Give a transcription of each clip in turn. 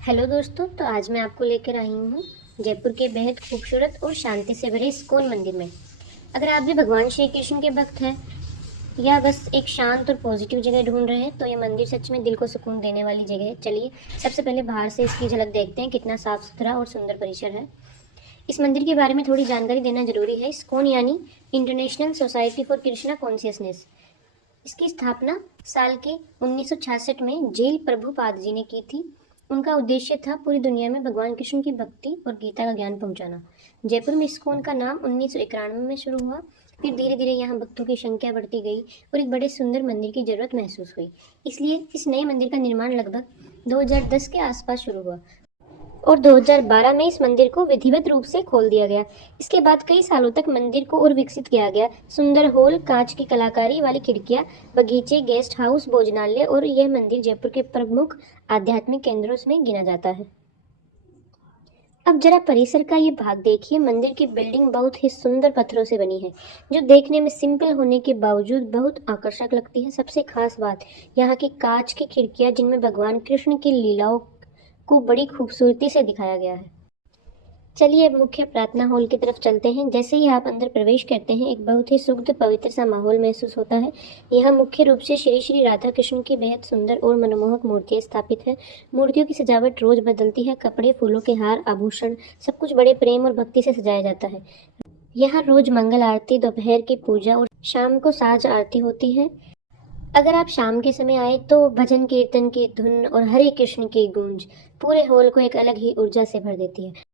Hello दोस्तों, तो आज मैं आपको लेकर आई हूँ जयपुर के बेहद खूबसूरत और शांति से भरे इस्कॉन मंदिर में। अगर आप भी भगवान श्री कृष्ण के भक्त हैं या बस एक शांत और पॉजिटिव जगह ढूंढ रहे हैं तो ये मंदिर सच में दिल को सुकून देने वाली जगह है। चलिए सबसे पहले बाहर से इसकी झलक देखते हैं, कितना साफ सुथरा और सुंदर परिसर है। इस मंदिर के बारे में थोड़ी जानकारी देना जरूरी है। इस्कॉन यानी international society for Krishna consciousness. इसकी स्थापना साल के 1966 में जेल प्रभुपाद जी ने की थी। उनका उद्देश्य था पूरी दुनिया में भगवान कृष्ण की भक्ति और गीता का ज्ञान पहुंचाना। जयपुर में इस्कॉन का नाम 1991 में शुरू हुआ। फिर धीरे धीरे यहाँ भक्तों की संख्या बढ़ती गई और एक बड़े सुंदर मंदिर की जरूरत महसूस हुई। इसलिए इस नए मंदिर का निर्माण लगभग 2010 के आसपास शुरू हुआ और 2012 में इस मंदिर को विधिवत रूप से खोल दिया गया। इसके बाद कई सालों तक मंदिर को और विकसित किया गया। सुंदर हॉल, कांच की कलाकारी वाली खिड़कियां, बगीचे, गेस्ट हाउस, भोजनालय और यह मंदिर जयपुर के प्रमुख आध्यात्मिक केंद्रों में गिना जाता है। अब जरा परिसर का ये भाग देखिए। मंदिर की बिल्डिंग बहुत ही सुंदर पत्थरों से बनी है, जो देखने में सिंपल होने के बावजूद बहुत आकर्षक लगती है। सबसे खास बात यहाँ की कांच की खिड़कियां, जिनमें भगवान कृष्ण की लीलाओं को बड़ी खूबसूरती से दिखाया गया है। चलिए अब मुख्य प्रार्थना हॉल की तरफ चलते हैं। जैसे ही आप अंदर प्रवेश करते हैं एक बहुत ही शुद्ध पवित्र सा माहौल महसूस होता है। यहाँ मुख्य रूप से श्री श्री राधा कृष्ण की बेहद सुंदर और मनमोहक मूर्तियां स्थापित है। मूर्तियों की सजावट रोज बदलती है। कपड़े, फूलों के हार, आभूषण सब कुछ बड़े प्रेम और भक्ति से सजाया जाता है। यहाँ रोज मंगल आरती, दोपहर की पूजा और शाम को साँझ आरती होती है। अगर आप शाम के समय आए तो भजन कीर्तन की धुन और हरे कृष्ण की गूंज पूरे हॉल को एक अलग ही ऊर्जा से भर देती है।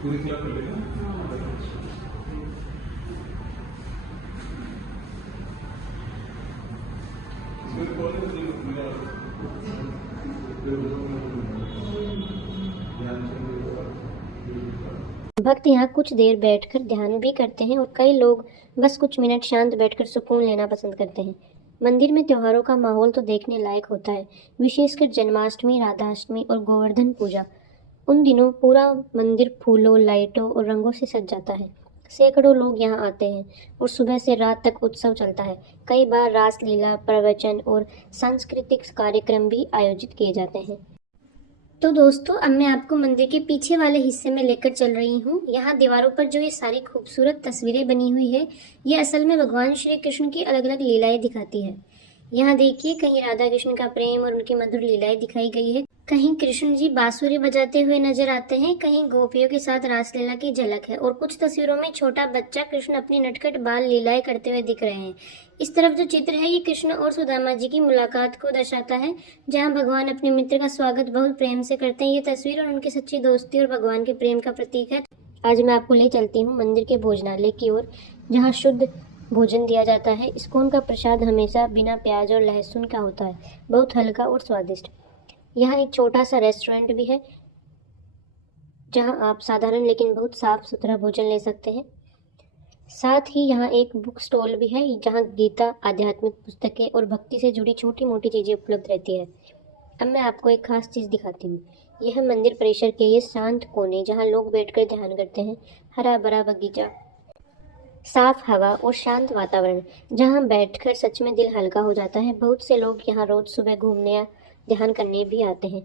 पूरी क्लब कर लेगा। भक्त यहाँ कुछ देर बैठकर ध्यान भी करते हैं और कई लोग बस कुछ मिनट शांत बैठकर सुकून लेना पसंद करते हैं। मंदिर में त्योहारों का माहौल तो देखने लायक होता है, विशेषकर जन्माष्टमी, राधाष्टमी और गोवर्धन पूजा। उन दिनों पूरा मंदिर फूलों, लाइटों और रंगों से सज जाता है। सैकड़ों लोग यहाँ आते हैं और सुबह से रात तक उत्सव चलता है। कई बार रासलीला, प्रवचन और सांस्कृतिक कार्यक्रम भी आयोजित किए जाते हैं। तो दोस्तों, अब मैं आपको मंदिर के पीछे वाले हिस्से में लेकर चल रही हूँ। यहाँ दीवारों पर जो ये सारी खूबसूरत तस्वीरें बनी हुई है, ये असल में भगवान श्री कृष्ण की अलग अलग लीलाएं दिखाती है। यहाँ देखिए, कहीं राधा कृष्ण का प्रेम और उनकी मधुर लीलाएं दिखाई गई है, कहीं कृष्ण जी बांसुरी बजाते हुए नजर आते हैं, कहीं गोपियों के साथ रासलीला की झलक है और कुछ तस्वीरों में छोटा बच्चा कृष्ण अपनी नटखट बाल लीलाएं करते हुए दिख रहे हैं। इस तरफ जो चित्र है ये कृष्ण और सुदामा जी की मुलाकात को दर्शाता है, जहाँ भगवान अपने मित्र का स्वागत बहुत प्रेम से करते हैं। ये तस्वीर और उनकी सच्ची दोस्ती और भगवान के प्रेम का प्रतीक है। आज मैं आपको ले चलती हूँ मंदिर के भोजनालय की ओर, जहाँ शुद्ध भोजन दिया जाता है। इस्कॉन का प्रसाद हमेशा बिना प्याज और लहसुन का होता है, बहुत हल्का और स्वादिष्ट। यहाँ एक छोटा सा रेस्टोरेंट भी है, जहाँ आप साधारण लेकिन बहुत साफ सुथरा भोजन ले सकते हैं। साथ ही यहाँ एक बुक स्टॉल भी है, जहाँ गीता, आध्यात्मिक पुस्तकें और भक्ति से जुड़ी छोटी मोटी चीज़ें उपलब्ध रहती है। अब मैं आपको एक खास चीज़ दिखाती हूँ। यह मंदिर परिसर के ये शांत कोने, जहाँ लोग बैठकर ध्यान करते हैं। हरा भरा बगीचा, साफ हवा और शांत वातावरण, जहाँ बैठकर सच में दिल हल्का हो जाता है। बहुत से लोग यहाँ रोज सुबह घूमने या ध्यान करने भी आते हैं।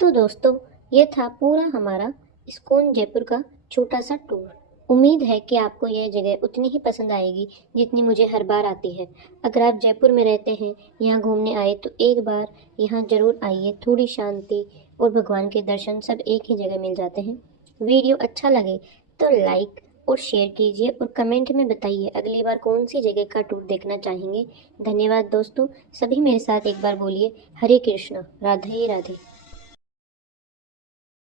तो दोस्तों, ये था पूरा हमारा इस्कॉन जयपुर का छोटा सा टूर। उम्मीद है कि आपको यह जगह उतनी ही पसंद आएगी जितनी मुझे हर बार आती है। अगर आप जयपुर में रहते हैं, यहाँ घूमने आए तो एक बार यहाँ ज़रूर आइए। थोड़ी शांति और भगवान के दर्शन सब एक ही जगह मिल जाते हैं। वीडियो अच्छा लगे तो लाइक और शेयर कीजिए और कमेंट में बताइए अगली बार कौन सी जगह का टूर देखना चाहेंगे। धन्यवाद दोस्तों। सभी मेरे साथ एक बार बोलिए, हरे कृष्णा, राधे राधे।